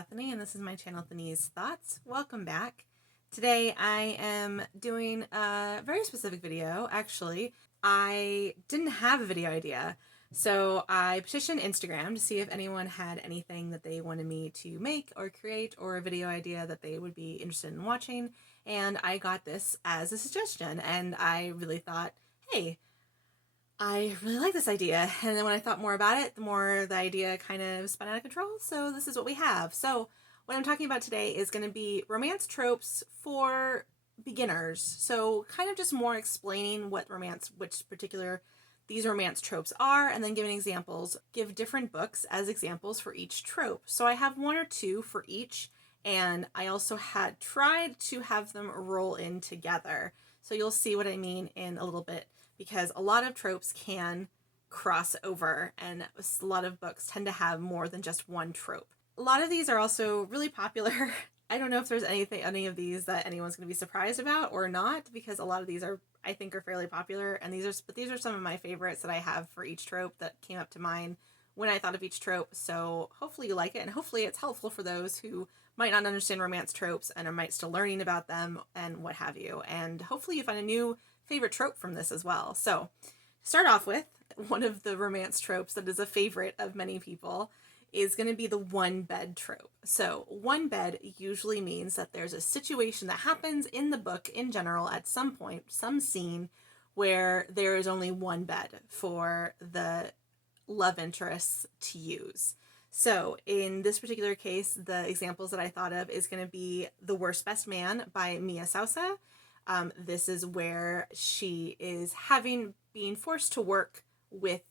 Bethany, and this is my channel, Thani's Thoughts. Welcome back. Today I am doing a very specific video. Actually, I didn't have a video idea, so I petitioned Instagram to see if anyone had anything that they wanted me to make or create, or a video idea that they would be interested in watching, and I got this as a suggestion, and I really thought, hey, I really like this idea. And then when I thought more about it, the more the idea kind of spun out of control. So this is what we have. So what I'm talking about today is going to be romance tropes for beginners. So kind of just more explaining which particular these romance tropes are, and then giving examples, give different books as examples for each trope. So I have one or two for each, and I also had tried to have them roll in together. So you'll see what I mean in a little bit, because a lot of tropes can cross over, and a lot of books tend to have more than just one trope. A lot of these are also really popular. I don't know if there's any of these that anyone's going to be surprised about or not, because a lot of these I think are fairly popular, and these are some of my favorites that I have for each trope that came up to mind when I thought of each trope. So hopefully you like it, and hopefully it's helpful for those who might not understand romance tropes and are might still learning about them and what have you. And hopefully you find a new favorite trope from this as well. So to start off with, one of the romance tropes that is a favorite of many people is going to be the one bed trope. So one bed usually means that there's a situation that happens in the book in general at some point, some scene, where there is only one bed for the love interests to use. So in this particular case, the examples that I thought of is going to be The Worst Best Man by Mia Sousa. This is where she is being forced to work with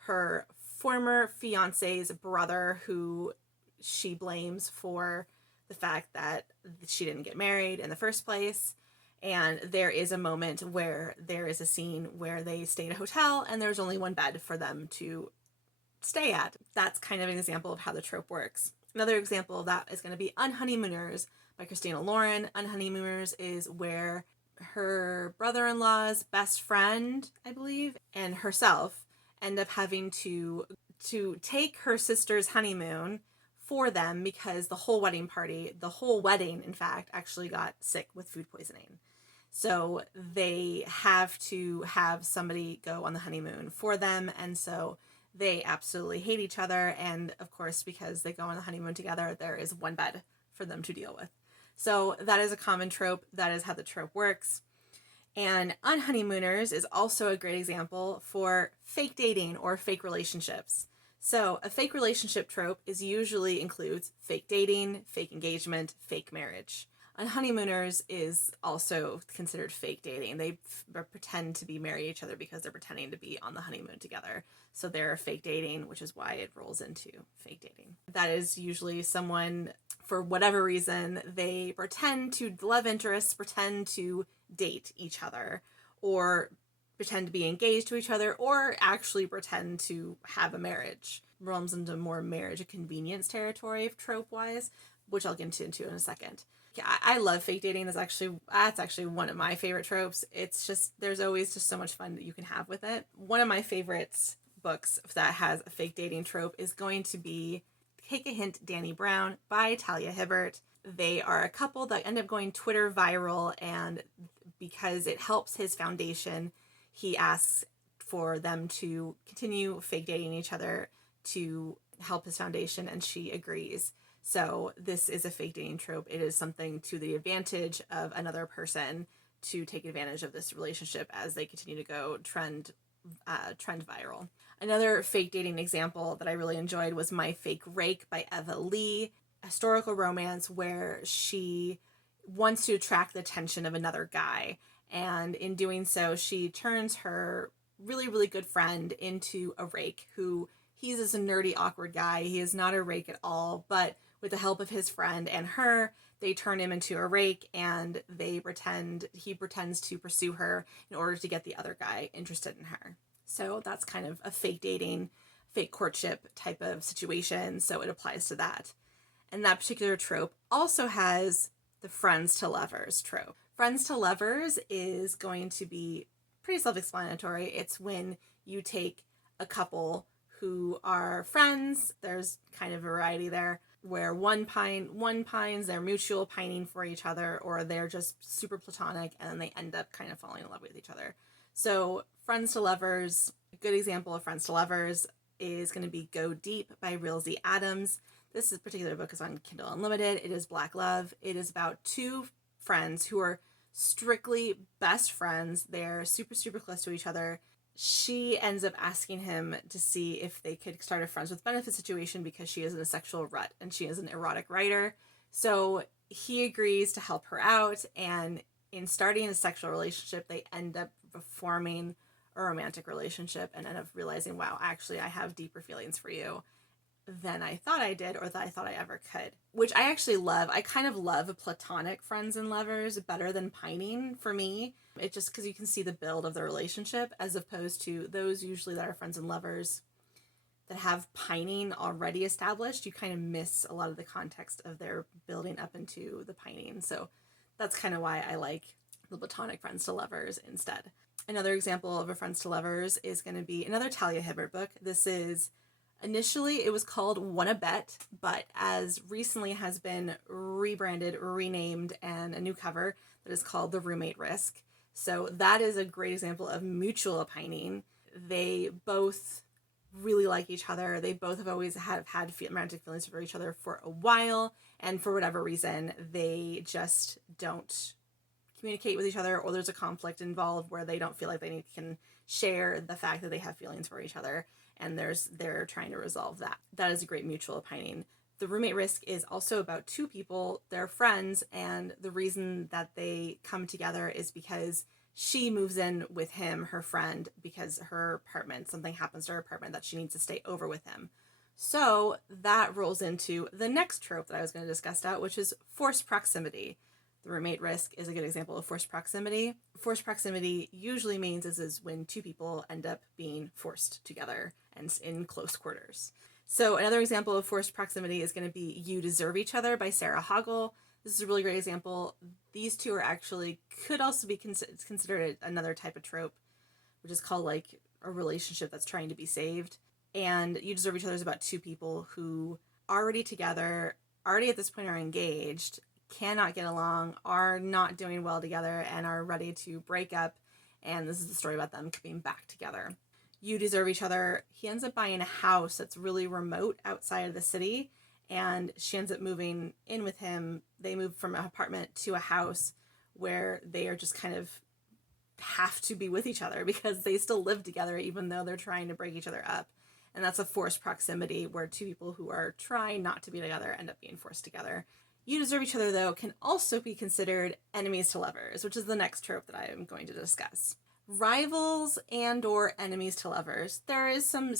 her former fiance's brother, who she blames for the fact that she didn't get married in the first place. And there is a moment where there is a scene where they stay at a hotel and there's only one bed for them to stay at. That's kind of an example of how the trope works. Another example of that is going to be Unhoneymooners by Christina Lauren. Unhoneymooners is where her brother-in-law's best friend, I believe, and herself end up having to take her sister's honeymoon for them, because the whole wedding, in fact, actually got sick with food poisoning. So they have to have somebody go on the honeymoon for them, and so they absolutely hate each other, and of course, because they go on the honeymoon together, there is one bed for them to deal with. So that is a common trope. That is how the trope works. And Unhoneymooners is also a great example for fake dating or fake relationships. So a fake relationship trope usually includes fake dating, fake engagement, fake marriage. Unhoneymooners is also considered fake dating. They pretend to be marrying each other because they're pretending to be on the honeymoon together. So they're fake dating, which is why it rolls into fake dating. That is usually someone, for whatever reason, the love interests pretend to date each other, or pretend to be engaged to each other, or actually pretend to have a marriage. Rolls into more marriage and convenience territory trope-wise, which I'll get into in a second. Yeah, I love fake dating. That's actually one of my favorite tropes. It's just, there's always just so much fun that you can have with it. One of my favorites books that has a fake dating trope is going to be Take a Hint, Danny Brown by Talia Hibbert. They are a couple that end up going Twitter viral, and because it helps his foundation, he asks for them to continue fake dating each other to help his foundation, and she agrees. So this is a fake dating trope. It is something to the advantage of another person to take advantage of this relationship as they continue to go trend viral. Another fake dating example that I really enjoyed was My Fake Rake by Eva Lee, a historical romance where she wants to attract the attention of another guy, and in doing so, she turns her really, really good friend into a rake, who he's just a nerdy, awkward guy. He is not a rake at all, but with the help of his friend and her, they turn him into a rake, and he pretends to pursue her in order to get the other guy interested in her. So that's kind of a fake dating, fake courtship type of situation, so it applies to that. And that particular trope also has the friends to lovers trope. Friends to lovers is going to be pretty self-explanatory. It's when you take a couple who are friends, there's kind of variety there, where one pines, they're mutual pining for each other, or they're just super platonic and then they end up kind of falling in love with each other. So Friends to Lovers, a good example of Friends to Lovers is going to be Go Deep by Real Z Adams. This particular book is on Kindle Unlimited. It is Black Love. It is about two friends who are strictly best friends. They're super, super close to each other. She ends up asking him to see if they could start a friends with benefit situation because she is in a sexual rut and she is an erotic writer. So he agrees to help her out, and in starting a sexual relationship, they end up forming a romantic relationship and end up realizing, wow, actually I have deeper feelings for you than I thought I did, or that I thought I ever could, which I actually love. I kind of love platonic friends and lovers better than pining for me. It's just because you can see the build of the relationship, as opposed to those usually that are friends and lovers that have pining already established. You kind of miss a lot of the context of their building up into the pining. So that's kind of why I like the platonic friends to lovers instead. Another example of a friends to lovers is going to be another Talia Hibbert book. This is, initially it was called Wanna Bet, but as recently has been rebranded, renamed, and a new cover that is called The Roommate Risk. So that is a great example of mutual opining. They both really like each other. They both have always had romantic feelings for each other for a while, and for whatever reason, they just don't communicate with each other, or there's a conflict involved where they don't feel like they can share the fact that they have feelings for each other, and they're trying to resolve that. That is a great mutual opining. The Roommate Risk is also about two people. They're friends, and the reason that they come together is because she moves in with him, her friend, because something happens to her apartment that she needs to stay over with him. So that rolls into the next trope that I was going to discuss out, which is forced proximity. The Roommate Risk is a good example of forced proximity. Forced proximity usually means is when two people end up being forced together and in close quarters. So another example of forced proximity is going to be You Deserve Each Other by Sarah Hoggle. This is a really great example. These two are actually, could also be considered another type of trope, which is called like a relationship that's trying to be saved. And You Deserve Each Other is about two people who are already together, already at this point are engaged, cannot get along, are not doing well together, and are ready to break up. And this is the story about them coming back together. You Deserve Each Other, he ends up buying a house that's really remote outside of the city, and she ends up moving in with him. They move from an apartment to a house where they are just kind of have to be with each other because they still live together even though they're trying to break each other up. And that's a forced proximity where two people who are trying not to be together end up being forced together. You Deserve Each Other, though, can also be considered enemies to lovers, which is the next trope that I am going to discuss. Rivals and or enemies to lovers, there is some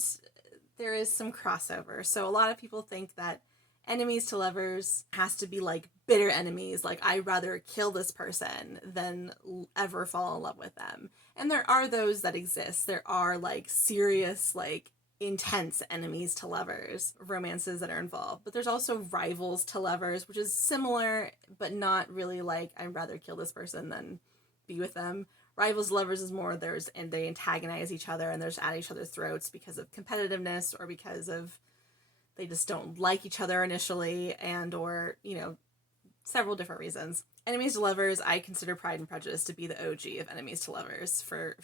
crossover. So a lot of people think that enemies to lovers has to be like bitter enemies, like I'd rather kill this person than ever fall in love with them. And there are those that exist. There are like serious, like intense enemies to lovers, romances that are involved. But there's also rivals to lovers, which is similar, but not really like I'd rather kill this person than be with them. Rivals to lovers is more and they antagonize each other and they're just at each other's throats because of competitiveness or because of they just don't like each other initially, and or, several different reasons. Enemies to lovers, I consider Pride and Prejudice to be the OG of enemies to lovers for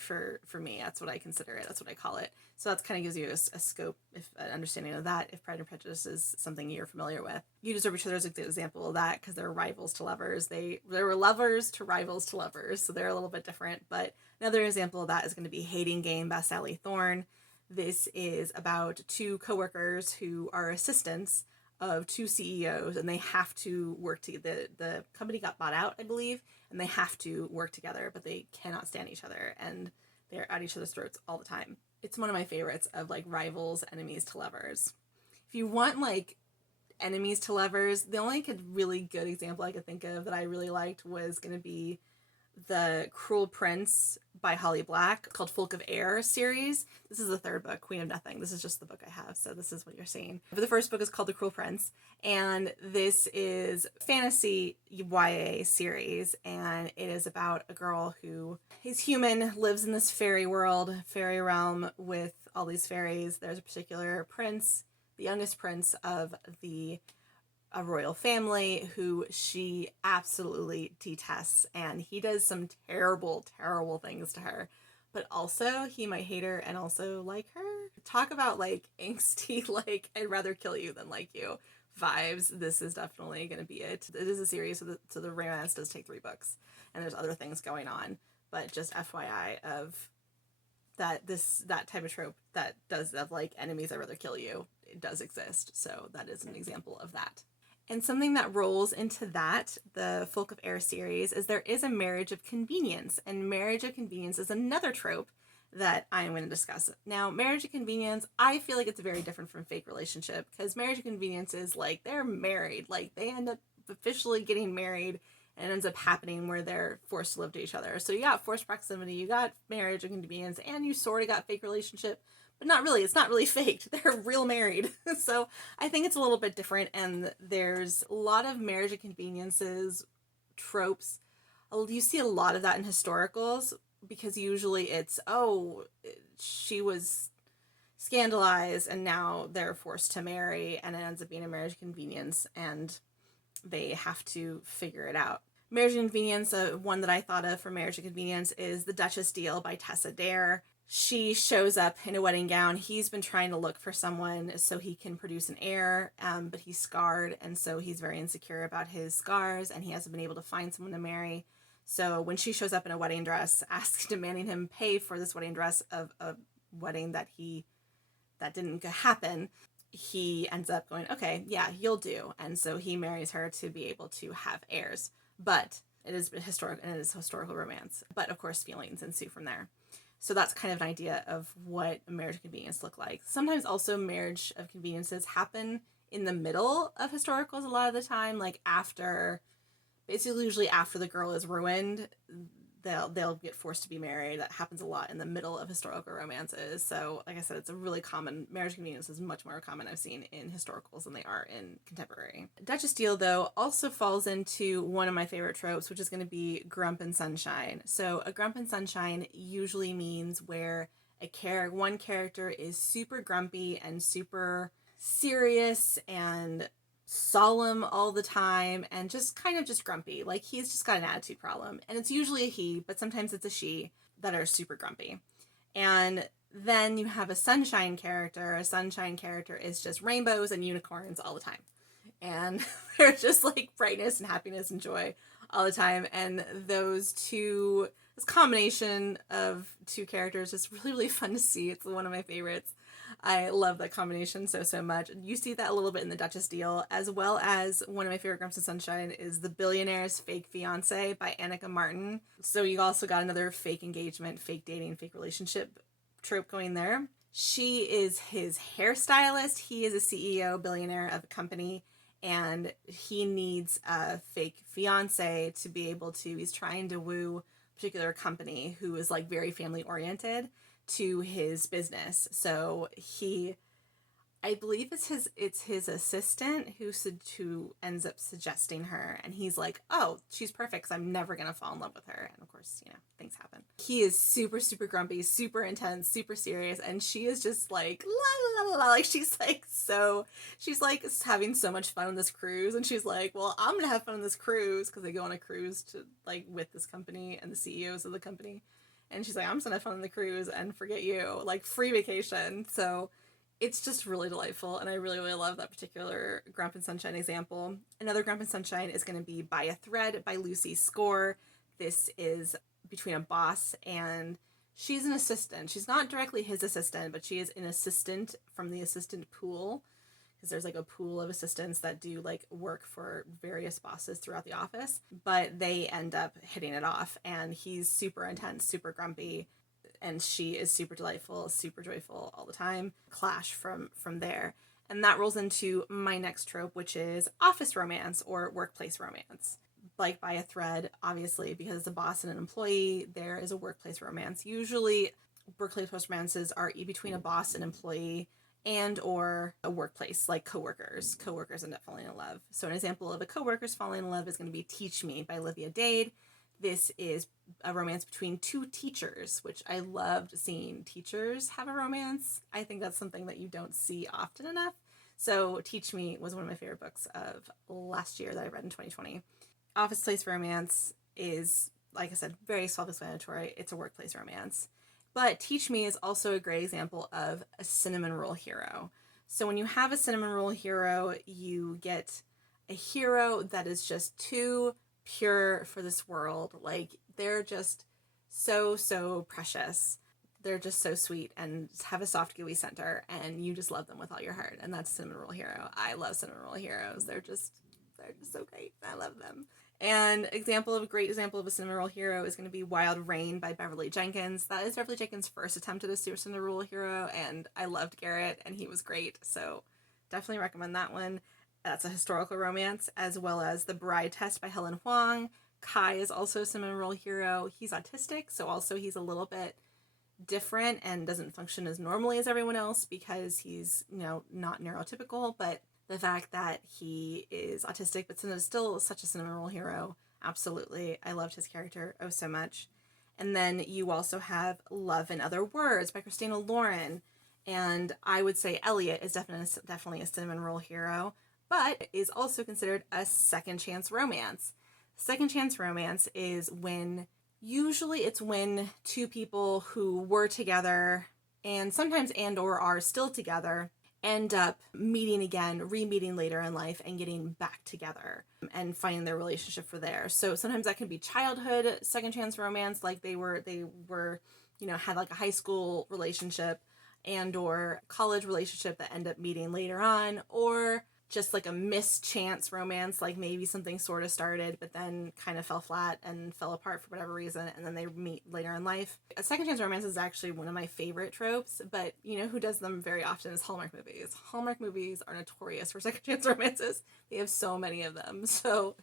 me. That's what I consider it. That's what I call it. So that kind of gives you a scope, an understanding of that, if Pride and Prejudice is something you're familiar with. You Deserve Each Other is a good example of that because they're rivals to lovers. They were lovers to rivals to lovers, so they're a little bit different. But another example of that is going to be Hating Game by Sally Thorne. This is about two coworkers who are assistants of two CEOs, and they have to work together. The company got bought out, I believe, and they have to work together, but they cannot stand each other, and they're at each other's throats all the time. It's one of my favorites of like rivals, enemies to lovers. If you want like enemies to lovers, the only really good example I could think of that I really liked was going to be the Cruel Prince by Holly Black, called Folk of Air series. This is the third book, Queen of Nothing. This is just the book I have, so this is what you're seeing. But the first book is called The Cruel Prince, and this is fantasy YA series, and it is about a girl who is human, lives in this fairy world, fairy realm with all these fairies. There's a particular prince, the youngest prince of the a royal family who she absolutely detests, and he does some terrible, terrible things to her. But also, he might hate her and also like her. Talk about like angsty, like I'd rather kill you than like you vibes. This is definitely going to be it. It is a series, so the romance does take 3 books, and there's other things going on. But just FYI of that type of trope that does of like enemies I'd rather kill you, it does exist. So that is an example of that. And something that rolls into that, the Folk of Air series, is there is a marriage of convenience. And marriage of convenience is another trope that I'm going to discuss. Now, marriage of convenience, I feel like it's very different from fake relationship, because marriage of convenience is like they're married. Like they end up officially getting married, and it ends up happening where they're forced to live to each other. So you got forced proximity, you got marriage of convenience, and you sort of got fake relationship. But not really. It's not really faked. They're real married. So I think it's a little bit different, and there's a lot of marriage of conveniences tropes. You see a lot of that in historicals, because usually it's, oh, she was scandalized and now they're forced to marry, and it ends up being a marriage of convenience and they have to figure it out. Marriage of Convenience, one that I thought of for Marriage of Convenience is The Duchess Deal by Tessa Dare. She shows up in a wedding gown. He's been trying to look for someone so he can produce an heir, but he's scarred, and so he's very insecure about his scars, and he hasn't been able to find someone to marry. So when she shows up in a wedding dress, demanding him pay for this wedding dress of a wedding that didn't happen, he ends up going, okay, yeah, you'll do. And so he marries her to be able to have heirs. But it is historical romance. But of course, feelings ensue from there. So that's kind of an idea of what a marriage of convenience look like. Sometimes also marriage of conveniences happen in the middle of historicals a lot of the time, like usually after the girl is ruined, they'll get forced to be married. That happens a lot in the middle of historical romances. So like I said, it's a really common, marriage of convenience is much more common I've seen in historicals than they are in contemporary. Duchess Deal, though, also falls into one of my favorite tropes, which is going to be Grump and Sunshine. So a Grump and Sunshine usually means where one character is super grumpy and super serious and solemn all the time and just kind of just grumpy. Like he's just got an attitude problem. And it's usually a he, but sometimes it's a she that are super grumpy. And then you have a sunshine character. A sunshine character is just rainbows and unicorns all the time. And they're just like brightness and happiness and joy all the time. And this combination of two characters is really, really fun to see. It's one of my favorites. I love that combination so much. You see that a little bit in The Duchess Deal, as well as one of my favorite Grumps of Sunshine is The Billionaire's Fake Fiancé by Annika Martin. So you also got another fake engagement, fake dating, fake relationship trope going there. She is his hairstylist. He is a CEO, billionaire of a company, and he needs a fake fiance to be able to, he's trying to woo a particular company who is like very family oriented to his business. So I believe it's his assistant who ends up suggesting her, and he's like, oh, she's perfect because I'm never gonna fall in love with her. And of course, things happen. He is super, super grumpy, super intense, super serious, and she is just like la la la la, like she's like having so much fun on this cruise, and she's like, well, I'm gonna have fun on this cruise, because they go on a cruise to like with this company and the CEOs of the company. And she's like, I'm just gonna have fun on the cruise and forget you, like free vacation. So it's just really delightful, and I really, really love that particular Grump and Sunshine example. Another Grump and Sunshine is going to be By a Thread by Lucy Score. This is between a boss and she's an assistant. She's not directly his assistant, but she is an assistant from the assistant pool, because there's like a pool of assistants that do like work for various bosses throughout the office, but they end up hitting it off, and he's super intense, super grumpy, and she is super delightful, super joyful all the time. Clash from there. And that rolls into my next trope, which is office romance or workplace romance. Like By a Thread, obviously, because it's a boss and an employee, there is a workplace romance. Usually workplace romances are between a boss and employee, and or a workplace, like coworkers. Coworkers end up falling in love. So an example of a coworkers falling in love is going to be Teach Me by Olivia Dade. This is a romance between two teachers, which I loved seeing teachers have a romance. I think that's something that you don't see often enough. So Teach Me was one of my favorite books of last year that I read in 2020. Office Place Romance is, like I said, very self-explanatory. It's a workplace romance. But Teach Me is also a great example of a cinnamon roll hero. So when you have a cinnamon roll hero, you get a hero that is just too pure for this world. Like, they're just so precious. They're just so sweet and have a soft gooey center, and you just love them with all your heart. And that's Cinnamon Roll Hero. I love Cinnamon Roll Heroes. They're just so great. I love them. And a great example of a cinnamon roll hero is going to be Wild Rain by Beverly Jenkins. That is Beverly Jenkins' first attempt at a cinnamon roll hero, and I loved Garrett, and he was great. So definitely recommend that one. That's a historical romance, as well as The Bride Test by Helen Huang. Kai is also a cinnamon roll hero. He's autistic, so also he's a little bit different and doesn't function as normally as everyone else because he's, not neurotypical, but the fact that he is autistic but still such a cinnamon roll hero, absolutely. I loved his character oh so much. And then you also have Love in Other Words by Christina Lauren, and I would say Elliot is definitely a cinnamon roll hero, but is also considered a second chance romance. Second chance romance is usually it's when two people who were together and sometimes or are still together end up meeting again, re-meeting later in life and getting back together and finding their relationship for there. So sometimes that can be childhood second chance romance, like they were, had like a high school relationship and or college relationship that end up meeting later on, or just like a mischance romance, like maybe something sort of started but then kind of fell flat and fell apart for whatever reason, and then they meet later in life. A second chance romance is actually one of my favorite tropes, but who does them very often is Hallmark movies. Hallmark movies are notorious for second chance romances. They have so many of them. So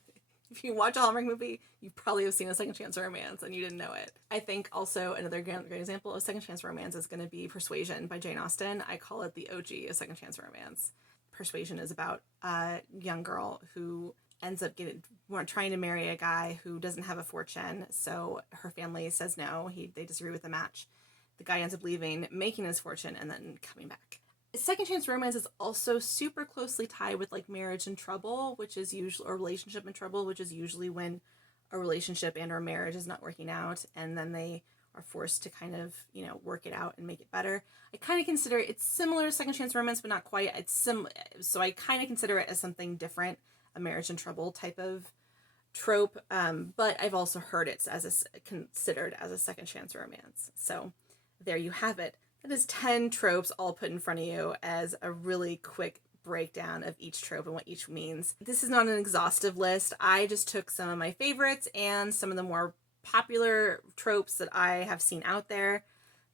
if you watch a Hallmark movie, you probably have seen a second chance romance and you didn't know it. I think also another great example of second chance romance is going to be Persuasion by Jane Austen. I call it the OG of second chance romance. Persuasion is about a young girl who ends up trying to marry a guy who doesn't have a fortune, so her family says no. They disagree with the match. The guy ends up leaving, making his fortune, and then coming back. Second chance romance is also super closely tied with like marriage in trouble, which is usually, or relationship in trouble, which is usually when a relationship and or marriage is not working out, and then they are forced to kind of, work it out and make it better. I kind of consider it's similar to second chance romance, but not quite. So I kind of consider it as something different, a marriage in trouble type of trope. But I've also heard it's considered as a second chance romance. So there you have it. That is 10 tropes all put in front of you as a really quick breakdown of each trope and what each means. This is not an exhaustive list. I just took some of my favorites and some of the more popular tropes that I have seen out there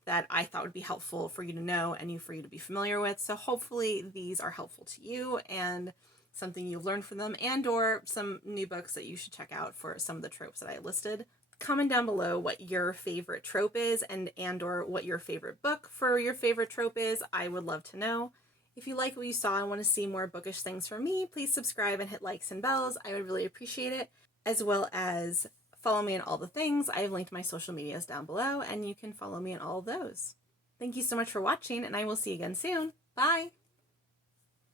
that I thought would be helpful for you to know and for you to be familiar with. So hopefully these are helpful to you and something you've learned from them, and or some new books that you should check out for some of the tropes that I listed. Comment down below what your favorite trope is and or what your favorite book for your favorite trope is. I would love to know. If you like what you saw and want to see more bookish things from me, please subscribe and hit likes and bells. I would really appreciate it, as well as follow me on all the things. I've linked my social medias down below, and you can follow me on all of those. Thank you so much for watching, and I will see you again soon. Bye!